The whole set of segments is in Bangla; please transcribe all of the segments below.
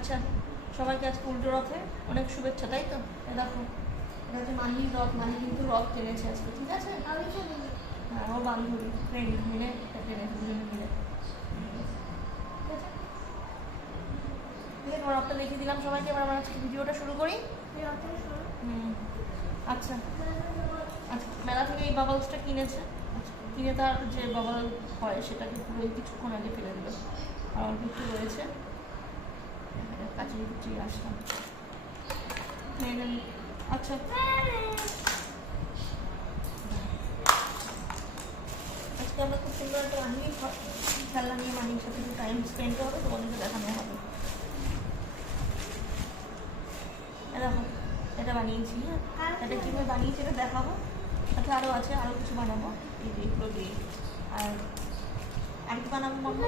আচ্ছা, সবাইকে আজকে উল্টো রথে অনেক শুভেচ্ছা, তাই তো? এ দেখো, এটা হচ্ছে মাহির রথ। মাহি কিন্তু রথ টেনেছে আজকে, ঠিক আছে? হ্যাঁ, ও বান্ধবী ফ্রেন্ড মিলে টেনেছে, দুজনে মিলে। ঠিক আছে, তোমার রথটা দেখিয়ে দিলাম সবাইকে। এবার আমরা আজকে ভিডিওটা শুরু করি। আচ্ছা আচ্ছা, মেলা থেকে এই বাবলসটা কিনেছে। কিনে তার যে বাবল হয় সেটাকে পুরো কিছুক্ষণ আগে ফেলে দিল। আর অল্প একটু রয়েছে, কাছে কুচিয়ে আসলাম। আচ্ছা, আজকে আমরা খুব সুন্দর একটা মাহি খেলনা নিয়ে মাহির সাথে একটু টাইম স্পেন্ড হবে, তোমাদেরকে দেখানো হবে। দেখো, এটা বানিয়েছি। হ্যাঁ, এটা কীভাবে বানিয়েছি এটা দেখাবো। আচ্ছা, আরও আছে, আরও কিছু বানাবো এই যে এগুলো দিয়ে। আর কি বানাবো মাম্মা?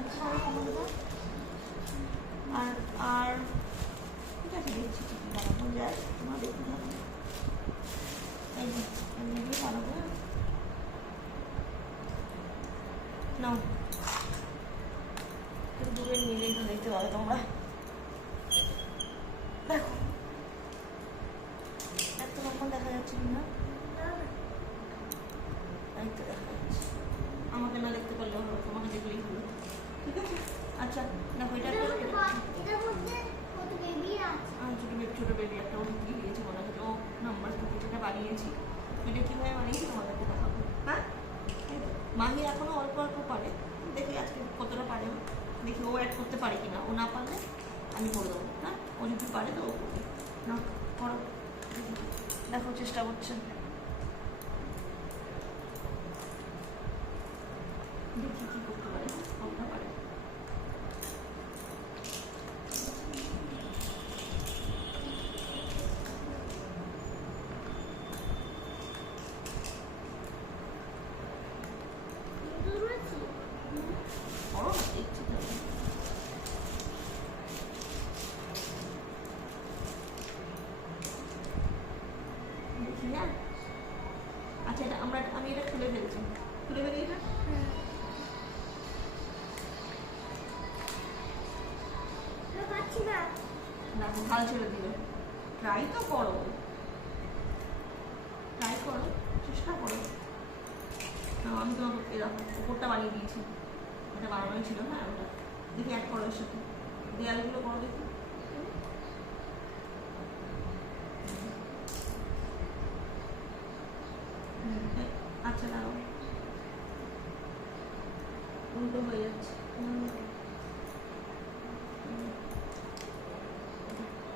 আচ্ছা, আর আর ঠিক আছে, দেখছি কী কী বানাবো যায়, তোমার দেখতে থাকো। এই যে এমনি বানাবো না, দূরে নিলেই তো দেখতে পাবে তোমরা। দেখো, একটা রকম দেখা যাচ্ছে না, এই তো দেখা যাচ্ছে। আমাকে না দেখতে পারলেও হলো, তোমাকে দেখলেই হলো, ঠিক আছে? আচ্ছা দেখো, এটা ছোটো বেবি একটা ওষুধ দিয়ে দিয়েছে মনে হচ্ছে, ও নাম্বার থেকে যেটা বানিয়েছি। এটা কীভাবে বানিয়েছি তোমাদেরকে দেখাবো। হ্যাঁ, মাহি এখনও অল্প অল্প পারে, দেখি আজকে কতটা পারে। দেখি ও অ্যাড করতে পারে কিনা, ও না পারলে আমি করে দেবো। হ্যাঁ, ও যদি পারে তো ও করবে না, করো। দেখো, চেষ্টা করছে, দেখি কী করতে পারে, কতটা পারে। আচ্ছা, এটা আমি এটা খুলে ফেলছি, খুলে ফেলি এটা। দেখো, ভাল ছেড়ে দিল। ট্রাই তো করো, ট্রাই করো, চেষ্টা করো। আমি তোমাকে এরকম উপরটা বানিয়ে দিয়েছি, এটা বানানোই ছিল। হ্যাঁ, ওটা দেখি অ্যাড করো এর সাথে, দেয়ালগুলো করো দেখি। আচ্ছা, দাঁড়াও, উল্টো হয়ে যাচ্ছে।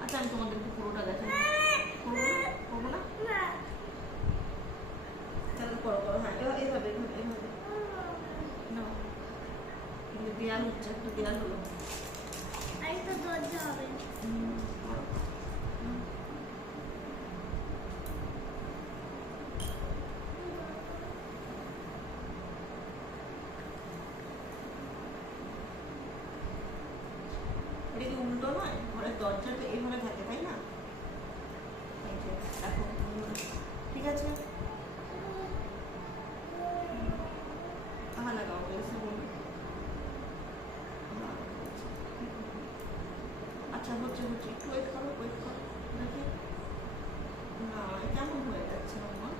আচ্ছা, আমি তোমাদেরকে পুরোটা দেখাই। করবো না, তাহলে করো করো। হ্যাঁ, এইভাবে এইভাবে এইভাবে না, দেয়াল হচ্ছে, একটা দেয়াল হলো। এটা কি উল্টো নয়? ঘরের দরজা তো এইভাবে থাকে, তাই না? দেখো, ঠিক আছে। কাহা লাগাও এসে বলো। আচ্ছা, হচ্ছে হচ্ছে, একটু ওয়েট করো, ওয়েট করো দেখি। না, কেমন হয়ে যাচ্ছে আমার।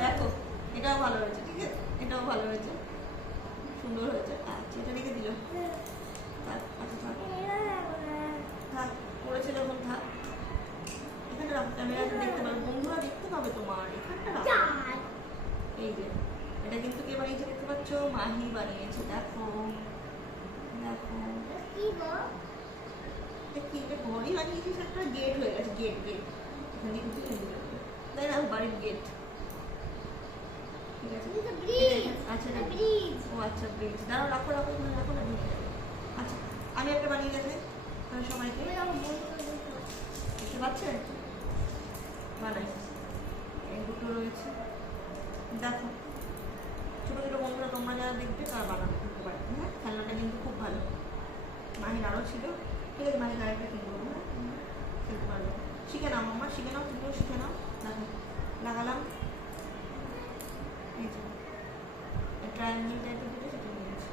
দেখো, এটাও ভালো হয়েছে, ঠিক আছে, এটাও ভালো হয়েছে, সুন্দর হয়েছে। আচ্ছা, এটা রেখে দিল। আচ্ছা, থাক, পড়েছে যখন থাক। এখানে রাখো, ক্যামেরাটা দেখতে পাবে, বন্ধুরা দেখতে পাবে তোমার। এখানটা রাখো। এই যে এটা কিন্তু কে বানিয়েছে দেখতে পাচ্ছ? মাহি বানিয়েছে। দেখো দেখো, কি এটা ঘরই বানিয়েছিস, একটা গেট হয়ে গেছে, গেট গেট এখানে কিন্তু তাই না, বাড়ির গেট। ঠিক আছে, আচ্ছা ব্রিজ। ও আচ্ছা, ব্রিজ। দাঁড়াও, রাখো রাখো, এখানে রাখো না, নিয়ে যাবে। আচ্ছা, আমি একটা বানিয়ে দেখাই তাহলে সবাইকে। বুঝতে পারছেন? বানাই, এই দুটো রয়েছে। দেখো, ছোটো ছোটো বন্ধুরা তোমরা যারা দেখবে তারা বানাতে করতে পারে। হ্যাঁ, খেলনাটা কিন্তু খুব ভালো। মাহির আরও ছিল, ঠিক আছে, মাহির আরেকটা কিনবো। হ্যাঁ, খেলতে পারবে, শিখে নাও মাম্মা, শিখে নাও, তুমিও শিখে নাও। দেখো লাগালাম, এই যে ট্রায়াঙ্গেল টাইপের যেটা সেটা নিয়েছি,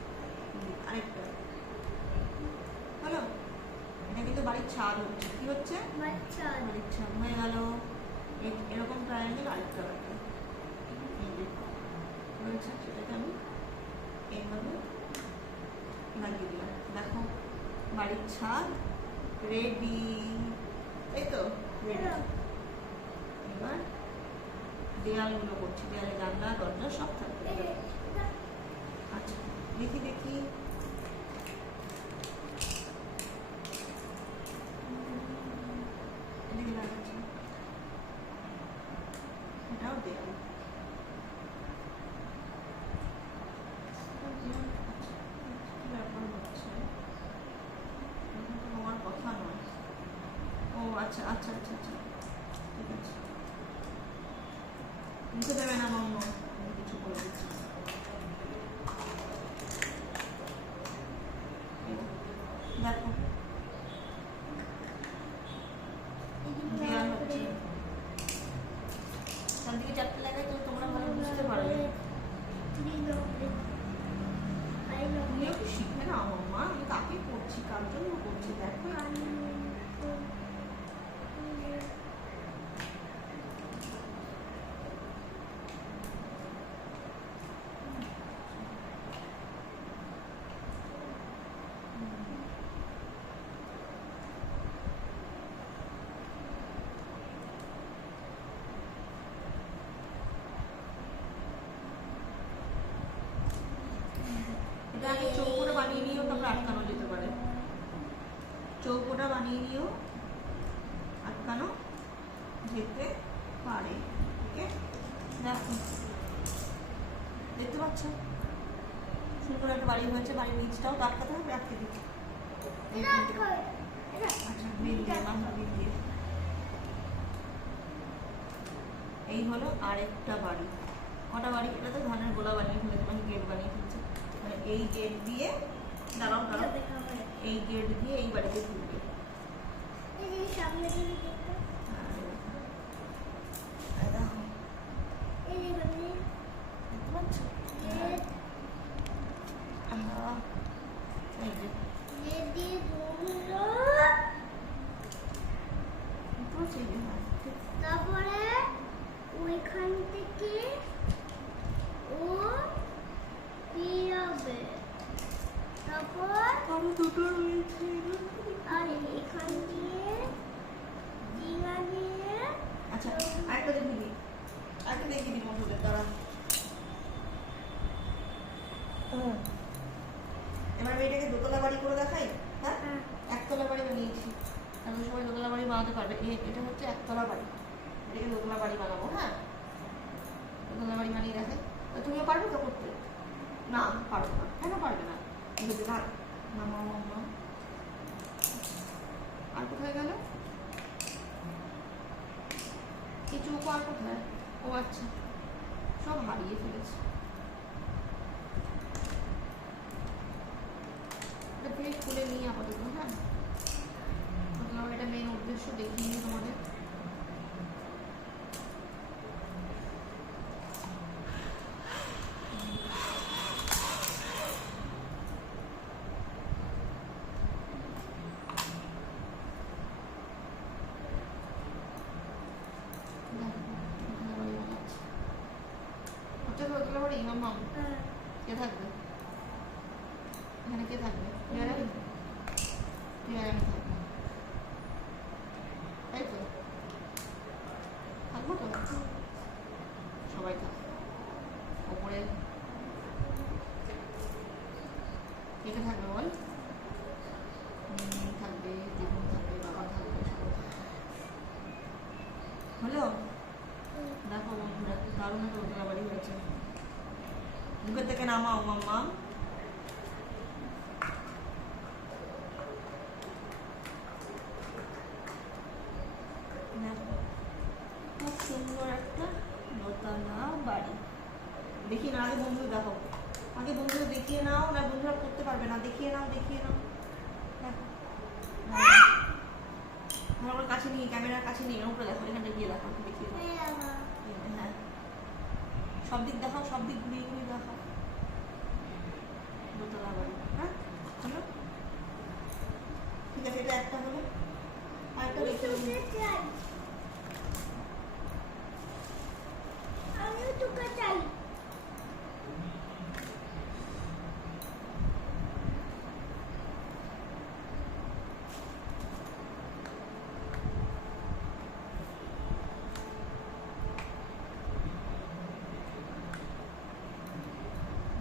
আরেকটা হলো। এটা কিন্তু বাড়ির ছাদ হচ্ছে, কি হচ্ছে বাড়ির ছাদ হয়ে গেল। এরকম ট্রায়াঙ্গেল আরেকটা রাখবো, হয়েছে, সেটাকে আমি এইভাবে লাগিয়ে দিলাম। দেখো বাড়ির ছাদ রেডি, এই তো রেডি। এবার দেয়ালগুলো করছি, দেয়ালে জানলা দরজা সব থাকবে। আচ্ছা দেখি দেখি, এদিকে লাগাচ্ছি, এটাও দেয়াল। কথা নয়, ও আচ্ছা আচ্ছা আচ্ছা আচ্ছা, ঠিক আছে, মুখে দেবে না মাম্মা, আমি কিছু করে দিচ্ছি। দেখো দেয়াল হচ্ছে, তার দিকে চারটে লাগাই তো তোমরা ভালো বুঝতে পারবে। তুমিও কি শিখবে না মাম্মা? আমি কাকে করছি, কার জন্য করছি দেখো। এটা আগে চৌকোটা বানিয়ে নিয়েও তারপরে আটকানো যেতে পারে, চৌকোটা বানিয়ে নিয়েও আটকানো যেতে পারে। ওকে দেখো, দেখতে পাচ্ছ সুন্দর একটা বাড়ি হয়েছে, বাড়ির নিচটাও তো আটকাতে হবে, আটকে দিচ্ছি। আচ্ছা বিল দিয়ে, বাংলা বিল দিয়ে। এই হলো আরেকটা বাড়ি। কটা বাড়ি? এটা তো ধানের গোলা বানিয়ে ফেলেছে, মানে গেট বানিয়ে ফেলেছে, মানে এই গেট দিয়ে, দাঁড়াও দাঁড়াও, এই গেট দিয়ে এই বাড়িতে ঢুকবে। তারপরে ওইখান থেকে ও বেরোবে, তারপর আরো দুটো রয়েছে, আর এখান দিয়ে ডিঙা দিয়ে। আচ্ছা আরেকটা দেখি দিই, আরেকটা দেখি দিই মধুদের দ্বারা। এবার আমি এটাকে দোতলা বাড়ি করে দেখাই। হ্যাঁ একতলা বাড়ি বানিয়েছি, তাহলে সবাই দোতলা বাড়ি বানাতে পারবে। এটা হচ্ছে একতলা বাড়ি, এটাকে দোতলা বাড়ি বানাবো। হ্যাঁ দোতলা বাড়ি বানিয়ে দেখাই, তুমিও পারবে তো করতে? না পারবো না, কেন পারবে না? না মামা, আর কোথায় গেল এই চৌকো? আর কোথায়? ও আচ্ছা সব হারিয়ে ফেলেছে। এটা থেকে খুলে নিয়ে আপাতত। হ্যাঁ এটা মেন উদ্দেশ্য দেখিয়ে নিই তোমাদের। কে থাকবে এখানে? কে থাকবে? তুই আর আমি থাকবো, তাই তো? থাকবো তো, সবাই থাকবে। ওপরে কে থাকবে বল? থাকবে, দিদিন থাকবে, বাবা থাকবে, সবাই থাকবে। হলো দেখো বন্ধুরা, দারুণ একটা দোতলা বাড়ি হয়েছে। মুখের থেকে নামাও মাম্মা। খুব সুন্দর একটা দোতলা বাড়ি। দেখি না আগে বন্ধু দেখো, আগে বন্ধুরা দেখিয়ে নাও, না বন্ধুরা করতে পারবে না। দেখিয়ে নাও, দেখিয়ে নাও। দেখো আমার কাছে নিয়ে, ক্যামেরার কাছে নিয়ে উপরে দেখো, এখানটা গিয়ে দেখো, দেখিয়ে নাও। সব দিক দেখাও, সব দিক ঘুরিয়ে ঘুরিয়ে দেখাও। দোতলা বাড়ি, হ্যাঁ হলো, ঠিক আছে, এটা একটা হলো। আরেকটা আমি দেখে তোকে চাই, আমিও তোকে চাই।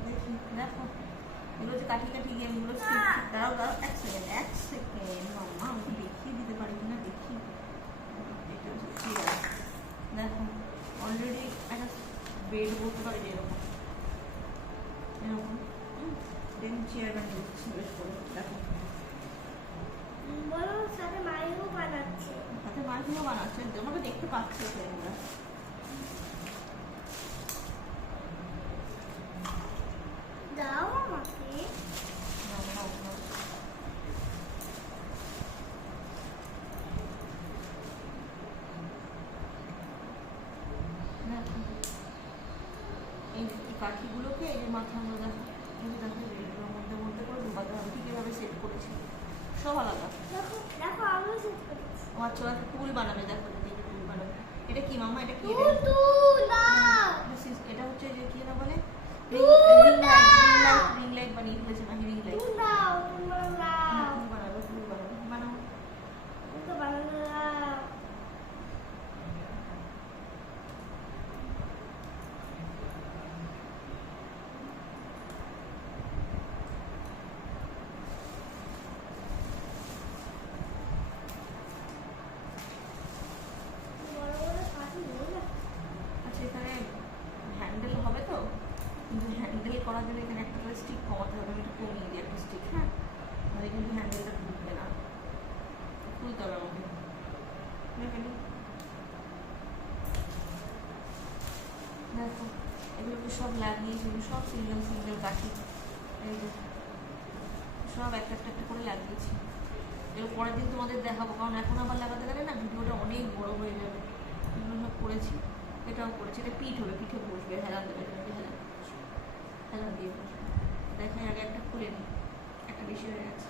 দেখি, দেখো এগুলো যে কাঠি কাঠি গেমগুলো, দাঁড়াও দাঁড়াও, এক সেকেন্ড এক সেকেন্ড, মাম্মা আমি দেখিয়ে দিতে পারি কিনা দেখি। এটা হচ্ছে চেয়ার, দেখো অলরেডি একটা বেড বলতে পারি এরকম এরকম, দেন চেয়ার বানিয়ে দিচ্ছি বেশ করে, দেখো বলো সাথে মায়েরও বানাচ্ছে। সাথে মাছগুলো বানাচ্ছে, তোমাকে দেখতে পাচ্ছি ফ্রেন্ডরা। দাও আমাকে। নাও, নাও, নাও। দেখো, এই কাঠিগুলোকে এই যে মাথার মধ্যে দেখো, এই যে দেখো এগুলোর মধ্যে মধ্যে করে ঢোকাতে হবে, ঠিক এভাবে সেট করেছি, সব আলাদা। দেখো দেখো আমিও সেট করেছি। ও আচ্ছা, ওরা ফুল বানাবে, দেখো এটা ফুল বানাবে। এটা কি মামা, এটা কি? তুল তুল না, এটা হচ্ছে যে কি না বলে, তুল না, রিং লাইট বানিয়ে ফেলেছে, মানে রিং লাইট। তুল নাও, তোমরা নাও, ফুল বানাবে, ফুল বানাবে, বানাও। ওকে বানানো নাও। বড় বড় কাঠি নেই না। আচ্ছা, এখানে হ্যান্ডেল হবে তো, কিন্তু হ্যান্ডেল করার জন্য এখানে একটা করে স্টিক কমাতে হবে, আমি একটু কমিয়ে দিই একটা স্টিক, হ্যাঁ, তাহলে কিন্তু হ্যান্ডেলটা ঢুকবে না, খুলতে হবে আমাকে। দেখে নিই। দেখো এগুলোকে সব লাগিয়েছি, সব সিঙ্গেল সিঙ্গেল কাঠি, এই যে সব একটা একটা একটা করে লাগিয়েছি। এগুলো পরের দিন তোমাদের দেখাবো, কারণ এখন আবার লাগাতে গেলে না ভিডিওটা অনেক বড় হয়ে যাবে। এগুলো সব করেছি, এটাও করেছি, এটা পিঠ হবে, পিঠে বসবে, হেলান দেবে, হেলান হেলান দিয়ে বসবে। দেখাই আগে একটা খুলে নিই, একটা বেশি হয়ে গেছে।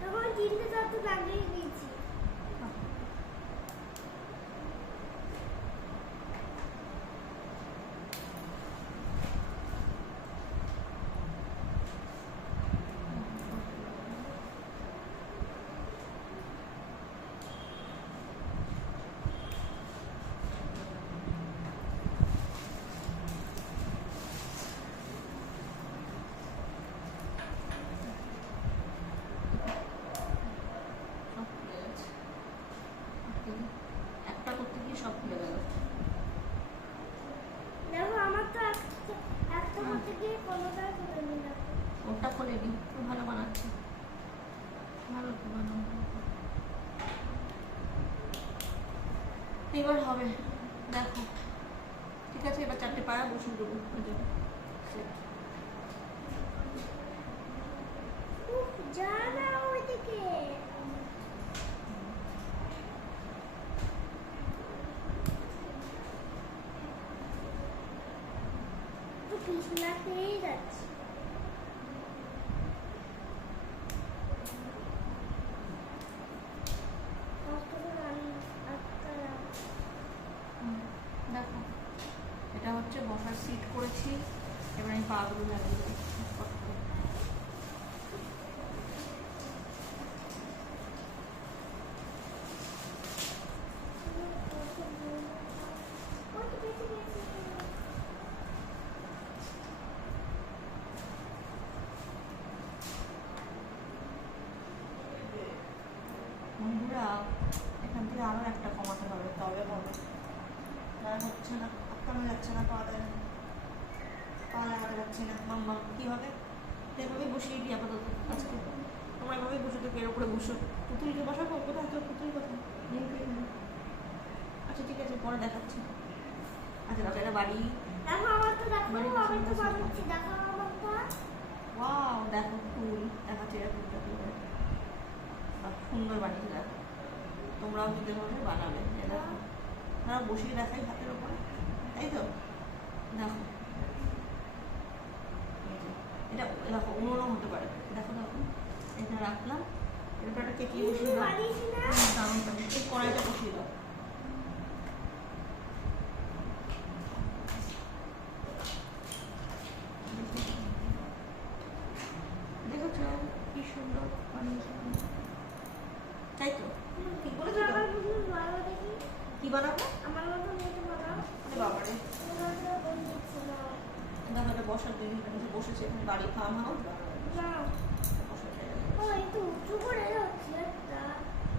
তখন তিনটে চারটে লাগিয়ে দিয়েছি। সব খুলে গেছে, একটা করতে গিয়ে সব খুলে গেল। দেখো আমার তো একটা করতে গিয়ে কোনোটাই খুলে নিলাম। ওটা খুলে নি, খুব ভালো বানাচ্ছে, ভালো তো বানানো। এবার হবে, দেখো ঠিক আছে, এবার চারটে পায়া বসিয়ে দেবো। উফ, যা না ওইদিকে। তো কৃষ্ণাতেই যাচ্ছে। কষ্ট করে আটকা রাখ। দেখো এটা হচ্ছে বসার সিট করেছি, এবার আমি পাগুলো লাগিয়ে দিই। বন্ধুরা এখান থেকে আরও একটা কমাতে হবে, তবে হবে, না হচ্ছে না, আটকানো যাচ্ছে না, পা লাগাতে যাচ্ছে না। মাম্মা কী হবে, এভাবেই বসিয়ে দিই আপাতত আজকে, তোমরা এভাবেই বসে তো, এর উপরে বসো। পুতুলকে বসাবো, কোথায় তোর পুতুল কোথায়? আচ্ছা ঠিক আছে, পরে দেখাচ্ছি। আচ্ছা দেখো এটা বাড়ি, দেখো আমার তো, দেখো আমি তো বানাচ্ছি, দেখো আমারটা। ওয়াও দেখো ফুল দেখাচ্ছে, এটা ফুলটা ফুল সুন্দর বানিয়েছে, দেখো তোমরাও নিতে পারবে, বানাবে। এই দেখো তারা বসিয়ে দেখাই হাতের ওপরে, তাই তো দেখো এই যে, এটা দেখো উনুনও হতে পারে। দেখো দেখো এটা রাখলাম, এটা একটা কেটলি বসিয়ে দাও। দারুণ দারুণ। এই কড়াইটা বসিয়ে দাও। দেখেছো কি সুন্দর বানিয়েছে, তাই তো? ঠিক বলেছো তো? কি বানাবো? আরে বাবারে, দেখো এটা বসার দিন বসেছে, এখানে বাড়ি ফার্ম হাউস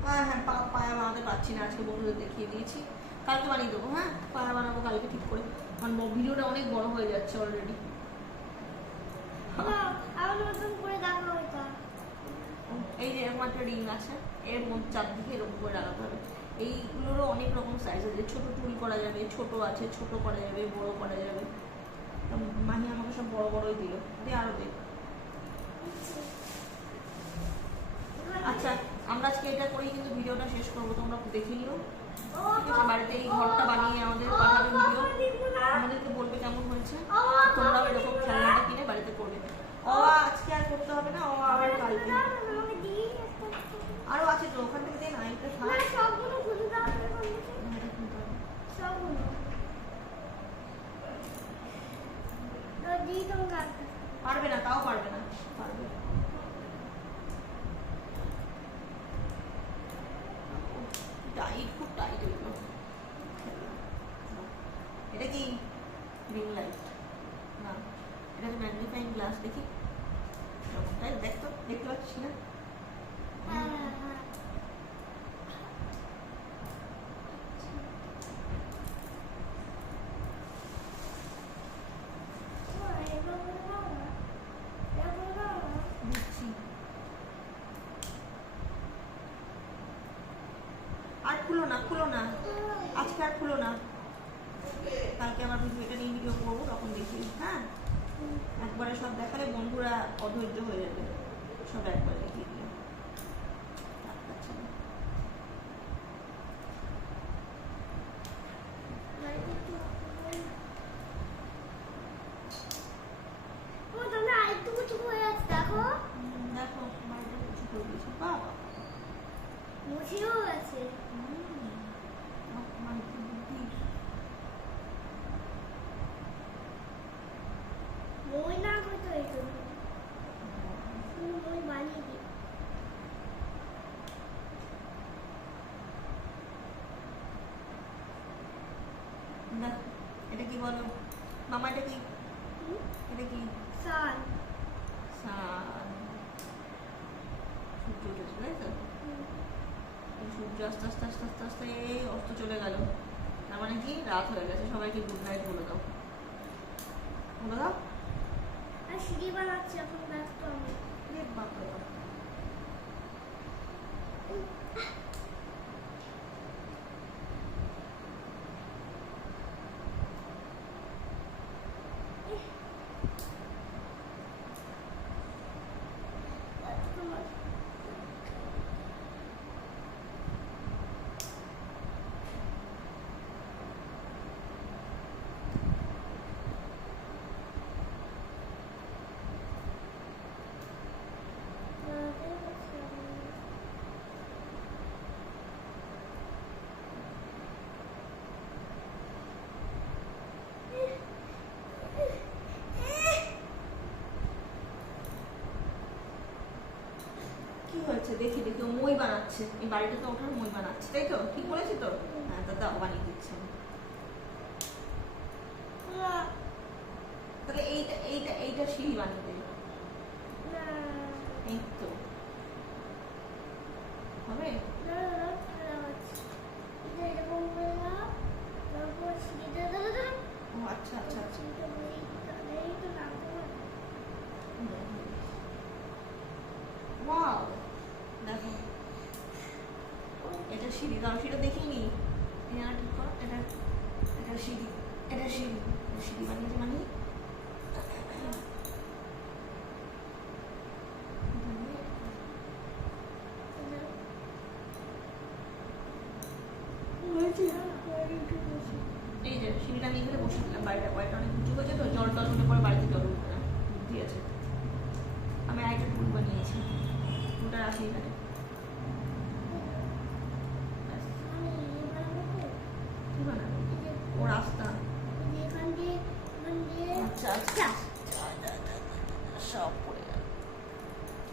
হ্যাঁ হ্যাঁ, পায়া বানাতে পারছি না, আজকে বন্ধুদের দেখিয়ে দিয়েছি, কালকে বানিয়ে দেবো। হ্যাঁ পায়া বানাবো কালকে ঠিক করে, কারণ ভিডিওটা অনেক বড় হয়ে যাচ্ছে অলরেডি। এই যে এরকম একটা রিং আছে, এর মধ্যে চারদিকে এরকম করে লাগাতে হবে। এইগুলোরও অনেক রকম সাইজ আছে, ছোট টুল করা যাবে, ছোট আছে, ছোট করা যাবে, বড় করা যাবে। মাহি আমাকে সব বড় বড়ই দিল, দিয়ে আরো দে। আচ্ছা আমরা আজকে এটা করেই কিন্তু ভিডিওটা শেষ করবো, তোমরা দেখে নিও ঠিক আছে? বাড়িতে এই ঘরটা বানিয়ে আমাদের পাঠাবে ভিডিও, আমাদেরকে বলবে কেমন হয়েছে। তোমরাও এরকম খেলনাটা কিনে বাড়িতে করবে। আজকে আর করতে হবে না, আবার কালকে আরো আছে তো, ওখান থেকে দেন আইটা পারবে না, তাও পারবে না, পারবে। টাইট, খুব টাইট এগুলো। এটা কি রিং লাইট না, এটা তো ম্যাগনিফাইং গ্লাস। দেখি তাই দেখ তো, দেখতে পাচ্ছি না? আর খুলো না, খুলো না, আজকে আর খুলো না, কালকে আমার এটা নিয়ে ভিডিও করবো, তখন দেখি। হ্যাঁ একবারে সব দেখালে বন্ধুরা অধৈর্য হয়ে যাবে, সব একবারে দেখিয়ে দিলে। দেখো বাড়িটা কিছু করে দিয়েছি, বাবা মুছিও গেছে। মই না করতো এই জন্য মই বানিয়ে দিই। এটা কি বলো মামা? এটা কি? এটা কি? সান। সূর্য উঠেছে তাই তো? সূর্য আস্তে আস্তে আস্তে আস্তে আস্তে অস্ত চলে গেল, তার মানে কি রাত হয়ে গেছে। সবাইকে গুড নাইট বলে দাও, বলে দাও। আর সিঁড়ি বানাচ্ছি এখন, ব্যস্ত আমি। বাপরে বাপ। দেখি দেখি ও মই বানাচ্ছে, এই বাড়িটাতে ওঠার মই বানাচ্ছে, তাই তো? ঠিক বলেছি তো? হ্যাঁ দাদা বানিয়ে দিচ্ছে। তাহলে এইটা এইটা এইটা সিঁড়ি বানিয়ে দেবে, এই তো হবে। ও আচ্ছা আচ্ছা আচ্ছা, ওয়াও দেখো এটা সিঁড়ি। দাও সেটা দেখিনি, ঠিক করো। এটা এটা সিঁড়ি, এটা সিঁড়ি, সিঁড়ি বানিয়ে বানিয়ে এই যে সিঁড়িটা নিয়ে গেলে বসে দিলাম, বাড়িটা বাড়িটা অনেক উঁচু হয়েছে তো, জল টল উঠে পরে বাড়িতে জল উঠবে না, বুদ্ধি আছে। আমি আরেকটা ফুল বানিয়েছি, ফুলটা রাখি এখানে। ব্যাস, কি বানাবো? ও রাস্তা। আচ্ছা আচ্ছা, সব পড়ে গেল,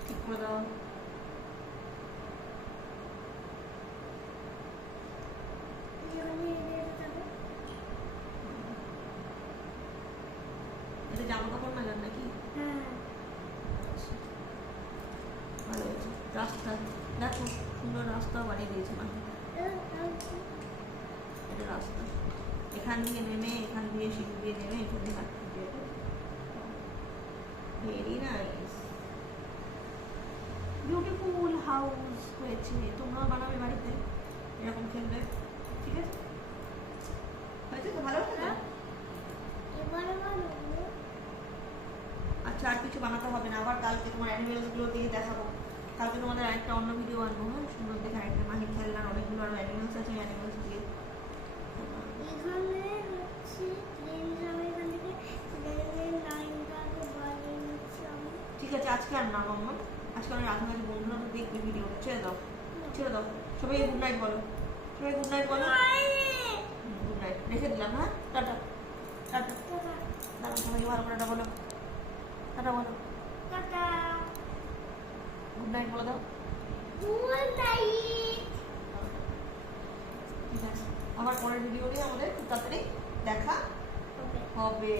ঠিক করে দাও। এটা জামা কাপড় মেলার নাকি? ভালো হয়েছে। রাস্তা দেখো, সুন্দর রাস্তা বানিয়ে দিয়েছে মানে, এটা রাস্তা। এখান থেকে নেমে, এখান দিয়ে সিঁড়ি দিয়ে নেমে, এখান দিয়ে হাঁটতে দিয়ে, ভেরি নাইস, বিউটিফুল হাউস হয়েছে। তোমরাও বানাবে বাড়িতে এরকম খেলবে, ঠিক আছে? হয়েছে তো, ভালো হয়েছে তো? আচ্ছা, আর কিছু বানাতে হবে না, আবার কালকে তোমার অ্যানিমেলসগুলো দিয়ে দেখাবো। কালকে তোমাদের আরেকটা অন্য ভিডিও আনবো, হ্যাঁ, সুন্দর দেখে আরেকটা মাহি খেলনার অনেকগুলো আরো অ্যানিমেলস আছে, অ্যানিমেলস দিয়ে। ঠিক আছে, আজকে আর না মাম্মা, আজকে অনেক রাত হয়েছে, বন্ধুরা তো দেখবে ভিডিওটা, ছেড়ে দাও, ছেড়ে দাও। সবাই গুড নাইট বলো, সবাই গুড নাইট বলো। গুড নাইট, রেখে দিলাম, হ্যাঁ, টাটা টাটা। দাঁড়া, সবাইকে ভালো করে বলো, টাটা বলো, গুড নাইট বলে দাও। ঠিক আছে, আবার পরের ভিডিও নিয়ে আমাদের খুব তাড়াতাড়ি দেখা হবে।